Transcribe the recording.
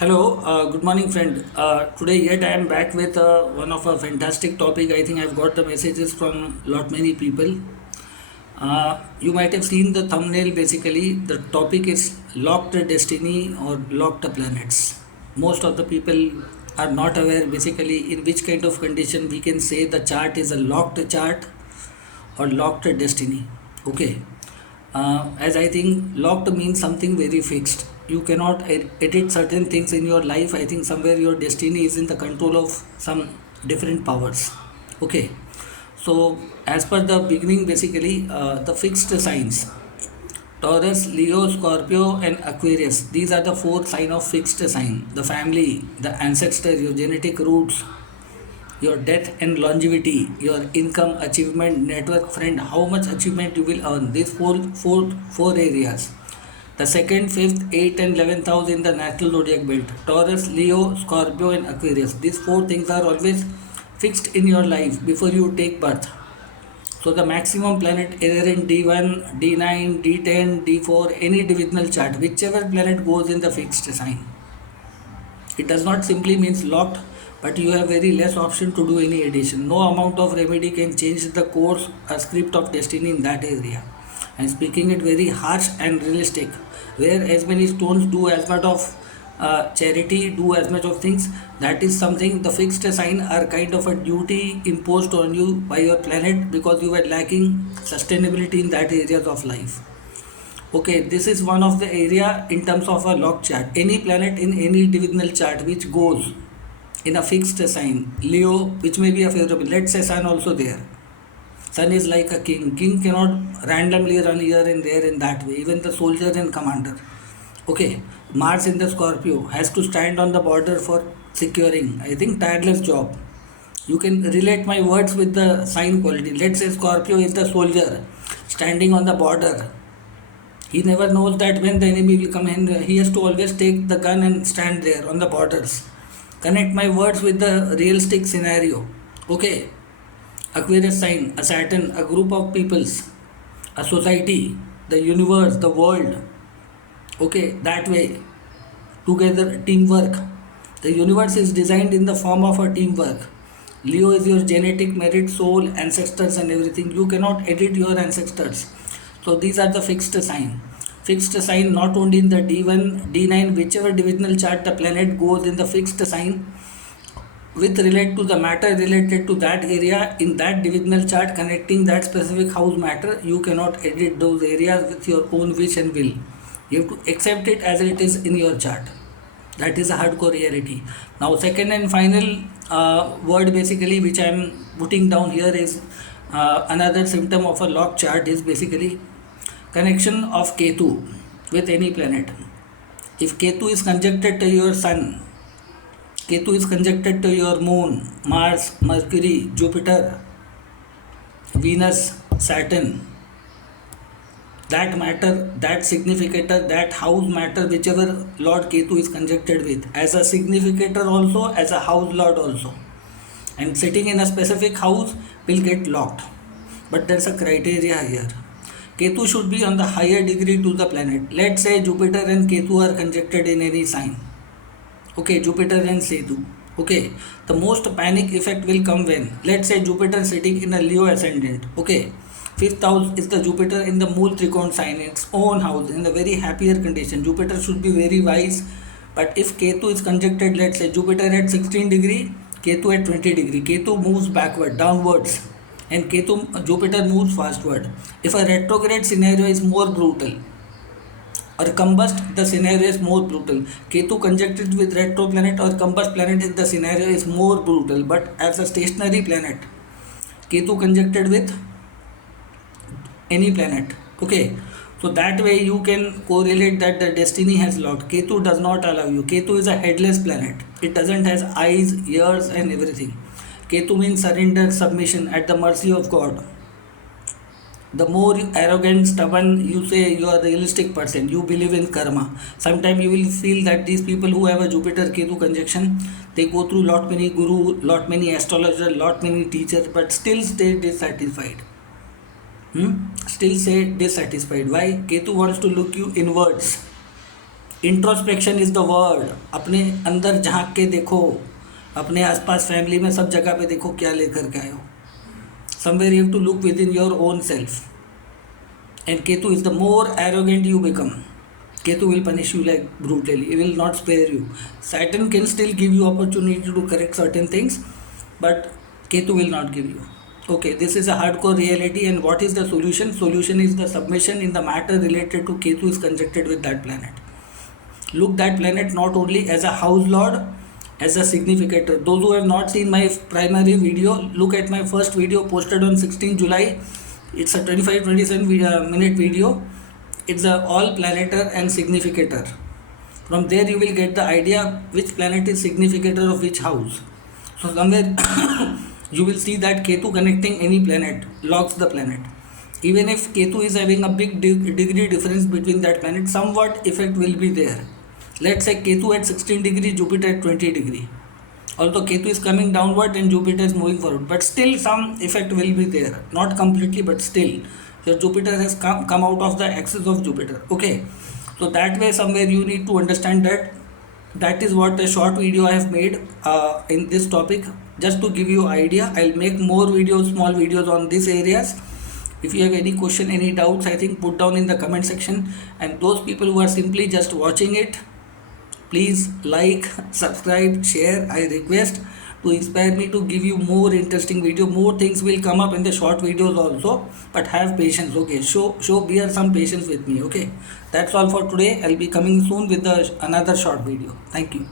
Hello, good morning, friend. Today, yet I am back with one of a fantastic topic. I think I've got the messages from lot many people. You might have seen the thumbnail. Basically, the topic is locked destiny or locked planets. Most of the people are not aware, basically, in which kind of condition we can say the chart is a locked chart or locked destiny. Okay, as I think locked means something very fixed. You cannot edit certain things in your life. I think somewhere your destiny is in the control of some different powers. Okay, so as per the beginning, basically, the fixed signs: Taurus, Leo, Scorpio, and Aquarius. These are the four sign of fixed sign. The family, the ancestor, your genetic roots, your death and longevity, your income, achievement, network, friend, how much achievement you will earn. These four areas. The second, fifth, eighth, and 11th house in the natural zodiac belt. Taurus, Leo, Scorpio, and Aquarius. These four things are always fixed in your life before you take birth. So the maximum planet either in D1, D9, D10, D4, any divisional chart, whichever planet goes in the fixed sign. It does not simply means locked, but you have very less option to do any addition. No amount of remedy can change the course or script of destiny in that area. And speaking it very harsh and realistic, where as many stones do as much of charity, do as much of things, that is something the fixed sign are kind of a duty imposed on you by your planet because you were lacking sustainability in that areas of life. Okay, this is one of the area in terms of a log chart. Any planet in any divisional chart which goes in a fixed sign, Leo, which may be a favorable. Let's say Sun also there. Sun is like a king. King cannot randomly run here and there in that way. Even the soldier and commander. Okay, Mars in the Scorpio has to stand on the border for securing. I think tireless job. You can relate my words with the sign quality. Let's say Scorpio is the soldier standing on the border. He never knows that when the enemy will come in, he has to always take the gun and stand there on the borders. Connect my words with the realistic scenario. Okay, Aquarius sign, a Saturn, a group of peoples, a society, the universe, the world. Okay, that way, together, teamwork. The universe is designed in the form of a teamwork. Leo is your genetic merit, soul, ancestors, and everything. You cannot edit your ancestors. So these are the fixed sign. Fixed sign not only in the D1, D9, whichever divisional chart the planet goes in the fixed sign with relate to the matter related to that area in that divisional chart connecting that specific house matter, you cannot edit those areas with your own wish and will. You have to accept it as it is in your chart. That is a hardcore reality. Now second and final word basically which I am putting down here is another symptom of a lock chart is basically connection of Ketu with any planet. If Ketu is conjuncted to your sun, Ketu is conjuncted to your moon, Mars, Mercury, Jupiter, Venus, Saturn, that matter, that significator, that house matter, whichever Lord Ketu is conjuncted with, as a significator also, as a house lord also. And sitting in a specific house will get locked. But there's a criteria here. Ketu should be on the higher degree to the planet. Let's say Jupiter and Ketu are conjuncted in any sign. Okay, Jupiter and Ketu. Okay, the most panic effect will come when, let's say Jupiter sitting in a Leo ascendant. Okay, fifth house is the Jupiter in the Mool Trikon sign, its own house, in a very happier condition. Jupiter should be very wise. But if Ketu is conjuncted, let's say Jupiter at 16 degree, Ketu at 20 degree, Ketu moves backward, downwards, and Jupiter moves fastward. If a retrograde scenario is more brutal, or combust, the scenario is more brutal. Ketu conjuncted with retro planet or combust planet, the scenario is more brutal. But as a stationary planet, Ketu conjuncted with any planet. Okay, so that way you can correlate that the destiny has locked. Ketu does not allow you. Ketu is a headless planet. It doesn't has eyes, ears, and everything. Ketu means surrender, submission, at the mercy of God. The more arrogant, stubborn you say, you are a realistic person, you believe in karma. Sometimes you will feel that these people who have a Jupiter Ketu conjunction, they go through lot many guru, lot many astrologer, lot many teachers, but still stay dissatisfied. Still say dissatisfied. Why? Ketu wants to look you inwards. Introspection is the word. अपने अंदर झांक के देखो, अपने आसपास family में सब जगह पे देखो क्या लेकर के आए हो. Somewhere you have to look within your own self. And Ketu is the more arrogant you become, Ketu will punish you like brutally. He will not spare you. Saturn can still give you opportunity to correct certain things, but Ketu will not give you. Okay, this is a hardcore reality. And what is the solution? Solution is the submission in the matter related to Ketu is conjected with that planet. Look that planet not only as a house lord, as a significator. Those who have not seen my primary video, look at my first video posted on 16 July. It's a 25-27 minute video. It's a all planeter and significator. From there you will get the idea which planet is significator of which house. So somewhere you will see that Ketu connecting any planet locks the planet. Even if Ketu is having a big degree difference between that planet, somewhat effect will be there. Let's say Ketu at 16 degree, Jupiter at 20 degree. Although Ketu is coming downward and Jupiter is moving forward, but still some effect will be there. Not completely, but still. So Jupiter has come out of the axis of Jupiter. Okay. So that way somewhere you need to understand that. That is what a short video I have made in this topic. Just to give you idea, I'll make more videos, small videos on these areas. If you have any question, any doubts, I think put down in the comment section. And those people who are simply just watching it, please like, subscribe, share. I request to inspire me to give you more interesting video. More things will come up in the short videos also, but have patience. Okay, bear some patience with me. Okay, that's all for today. I'll be coming soon with another short video. Thank you.